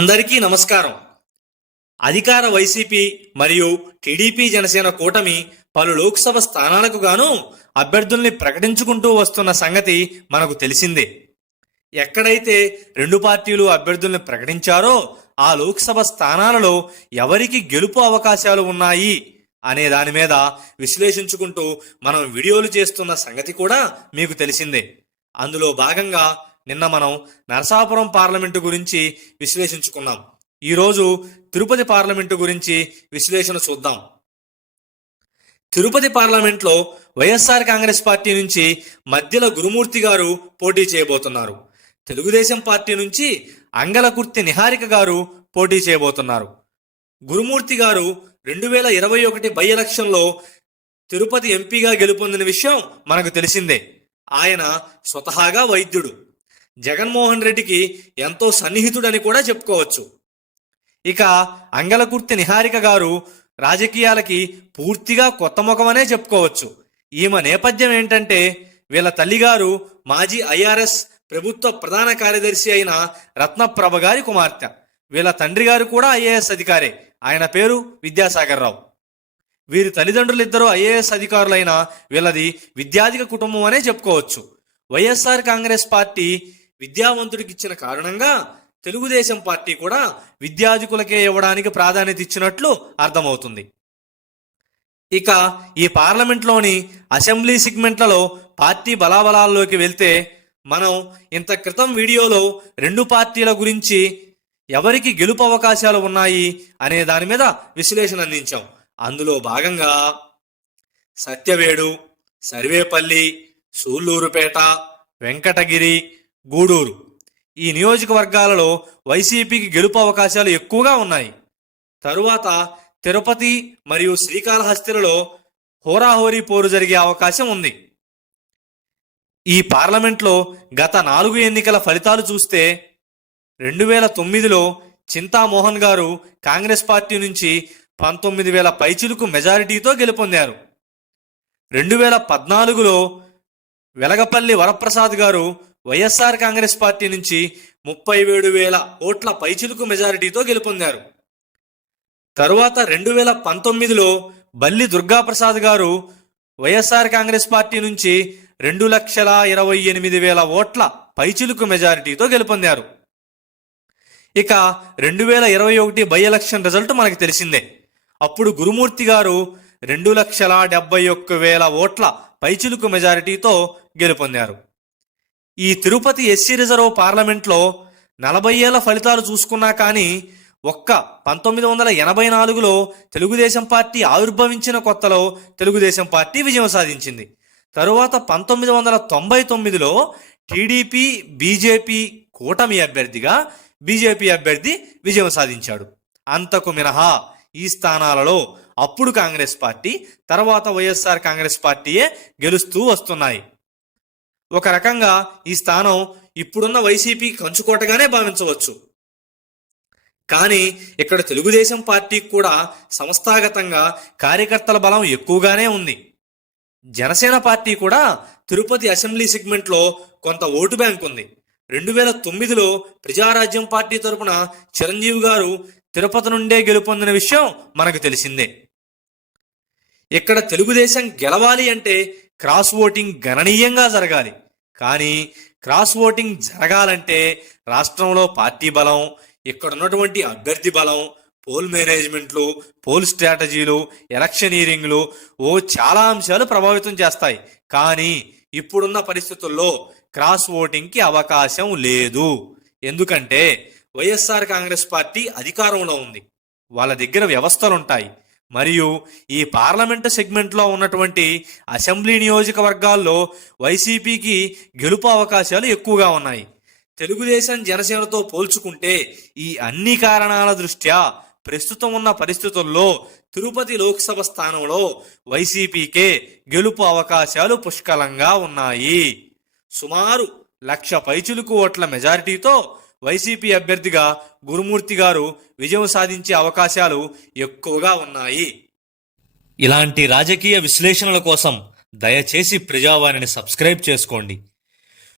అందరికీ నమస్కారం. అధికార వైసీపీ మరియు టీడీపీ జనసేన కూటమి పలు లోక్సభ స్థానాలకు గాను అభ్యర్థుల్ని ప్రకటించుకుంటూ వస్తున్న సంగతి మనకు తెలిసిందే. ఎక్కడైతే రెండు పార్టీలు అభ్యర్థుల్ని ప్రకటించారో ఆ లోక్సభ స్థానాలలో ఎవరికి గెలుపు అవకాశాలు ఉన్నాయి అనే దాని మీద విశ్లేషించుకుంటూ మనం వీడియోలు చేస్తున్న సంగతి కూడా మీకు తెలిసిందే. అందులో భాగంగా నిన్న మనం నరసాపురం పార్లమెంటు గురించి విశ్లేషించుకున్నాం. ఈరోజు తిరుపతి పార్లమెంటు గురించి విశ్లేషణ చూద్దాం. తిరుపతి పార్లమెంట్లో వైఎస్ఆర్ కాంగ్రెస్ పార్టీ నుంచి మధ్యల గురుమూర్తి గారు పోటీ చేయబోతున్నారు. తెలుగుదేశం పార్టీ నుంచి అంగలకుర్తి నిహారిక గారు పోటీ చేయబోతున్నారు. గురుమూర్తి గారు 2021 బై ఎలక్షన్లో తిరుపతి ఎంపీగా గెలుపొందిన విషయం మనకు తెలిసిందే. ఆయన స్వతహాగా వైద్యుడు, జగన్మోహన్ రెడ్డికి ఎంతో సన్నిహితుడని కూడా చెప్పుకోవచ్చు. ఇక అంగలకుర్తి నిహారిక గారు రాజకీయాలకి పూర్తిగా కొత్త ముఖమనే చెప్పుకోవచ్చు. ఈమె నేపథ్యం ఏంటంటే వీళ్ళ తల్లిగారు మాజీ ఐఆర్ఎస్ ప్రభుత్వ ప్రధాన కార్యదర్శి అయిన రత్నప్రభ గారి కుమార్తె. వీళ్ళ తండ్రి గారు కూడా ఐఏఎస్ అధికారే. ఆయన పేరు విద్యాసాగర్ రావు. వీరి తల్లిదండ్రులు ఇద్దరు ఐఏఎస్ అధికారులైన వీళ్ళది విద్యాధిక కుటుంబం అనే చెప్పుకోవచ్చు. వైఎస్ఆర్ కాంగ్రెస్ పార్టీ విద్యావంతుడికి ఇచ్చిన కారణంగా తెలుగుదేశం పార్టీ కూడా విద్యాధికులకే ఇవ్వడానికి ప్రాధాన్యత ఇచ్చినట్లు అర్థమవుతుంది. ఇక ఈ పార్లమెంట్లోని అసెంబ్లీ సెగ్మెంట్లలో పార్టీ బలాబలాల్లోకి వెళ్తే మనం ఇంత క్రితం వీడియోలో రెండు పార్టీల గురించి ఎవరికి గెలుపు అవకాశాలు ఉన్నాయి అనే దాని మీద విశ్లేషణ అందించాం. అందులో భాగంగా సత్యవేడు, సర్వేపల్లి, సూళ్లూరుపేట, వెంకటగిరి, గూడూరు ఈ నియోజకవర్గాలలో వైసీపీకి గెలుపు అవకాశాలు ఎక్కువగా ఉన్నాయి. తరువాత తిరుపతి మరియు శ్రీకాళహస్తిలలో హోరాహోరీ పోరు జరిగే అవకాశం ఉంది. ఈ పార్లమెంట్లో గత 4 ఎన్నికల ఫలితాలు చూస్తే 2009లో చింతామోహన్ గారు కాంగ్రెస్ పార్టీ నుంచి 19,000 పైచిలుకు మెజారిటీతో గెలుపొందారు. 2014లో వెలగపల్లి వరప్రసాద్ గారు వైఎస్ఆర్ కాంగ్రెస్ పార్టీ నుంచి 37,000 ఓట్ల పైచిలుకు మెజారిటీతో గెలుపొందారు. తరువాత 2019లో బల్లి దుర్గాప్రసాద్ గారు వైఎస్ఆర్ కాంగ్రెస్ పార్టీ నుంచి 2,28,000 ఓట్ల పైచిలుకు మెజారిటీతో గెలుపొందారు. ఇక 2021 బై ఎలక్షన్ రిజల్ట్ మనకు తెలిసిందే. అప్పుడు గురుమూర్తి గారు 2,71,000 ఓట్ల పైచిలుకు మెజారిటీతో గెలుపొందారు. ఈ తిరుపతి ఎస్సీ రిజర్వ్ పార్లమెంట్లో 40 ఏళ్ల ఫలితాలు చూసుకున్నా కానీ ఒక్క 1984లో తెలుగుదేశం పార్టీ ఆవిర్భవించిన కొత్తలో తెలుగుదేశం పార్టీ విజయం సాధించింది. తరువాత 1999లో టీడీపీ బీజేపీ కూటమి అభ్యర్థిగా బీజేపీ అభ్యర్థి విజయం సాధించాడు. అంతకు మినహా ఈ స్థానాలలో అప్పుడు కాంగ్రెస్ పార్టీ, తర్వాత వైఎస్ఆర్ కాంగ్రెస్ పార్టీయే గెలుస్తూ వస్తున్నాయి. ఒక రకంగా ఈ స్థానం ఇప్పుడున్న వైసీపీ కంచుకోటగానే భావించవచ్చు. కానీ ఇక్కడ తెలుగుదేశం పార్టీకి కూడా సంస్థాగతంగా కార్యకర్తల బలం ఎక్కువగానే ఉంది. జనసేన పార్టీ కూడా తిరుపతి అసెంబ్లీ సెగ్మెంట్లో కొంత ఓటు బ్యాంక్ ఉంది. 2009లో ప్రజారాజ్యం పార్టీ తరపున చిరంజీవి గారు తిరుపతి నుండే గెలుపొందిన విషయం మనకు తెలిసిందే. ఇక్కడ తెలుగుదేశం గెలవాలి అంటే క్రాస్ ఓటింగ్ గణనీయంగా జరగాలి. కానీ క్రాస్ ఓటింగ్ జరగాలంటే రాష్ట్రంలో పార్టీ బలం, ఇక్కడ ఉన్నటువంటి అభ్యర్థి బలం, పోల్ మేనేజ్మెంట్లు, పోల్ స్ట్రాటజీలు, ఎలక్షనీరింగ్లు చాలా అంశాలు ప్రభావితం చేస్తాయి. కానీ ఇప్పుడున్న పరిస్థితుల్లో క్రాస్ ఓటింగ్కి అవకాశం లేదు. ఎందుకంటే వైఎస్ఆర్ కాంగ్రెస్ పార్టీ అధికారంలో ఉంది, వాళ్ళ దగ్గర వ్యవస్థలుంటాయి. మరియు ఈ పార్లమెంటు సెగ్మెంట్లో ఉన్నటువంటి అసెంబ్లీ నియోజకవర్గాల్లో వైసీపీకి గెలుపు అవకాశాలు ఎక్కువగా ఉన్నాయి. తెలుగుదేశం జనసేనతో పోల్చుకుంటే ఈ అన్ని కారణాల దృష్ట్యా ప్రస్తుతం ఉన్న పరిస్థితుల్లో తిరుపతి లోక్సభ స్థానంలో వైసీపీకే గెలుపు అవకాశాలు పుష్కలంగా ఉన్నాయి. సుమారు 1,00,000 పైచిలుకు ఓట్ల మెజారిటీతో వైసీపీ అభ్యర్థిగా గురుమూర్తి గారు విజయం సాధించే అవకాశాలు ఎక్కువగా ఉన్నాయి. ఇలాంటి రాజకీయ విశ్లేషణల కోసం దయచేసి ప్రజావాణిని సబ్స్క్రైబ్ చేసుకోండి.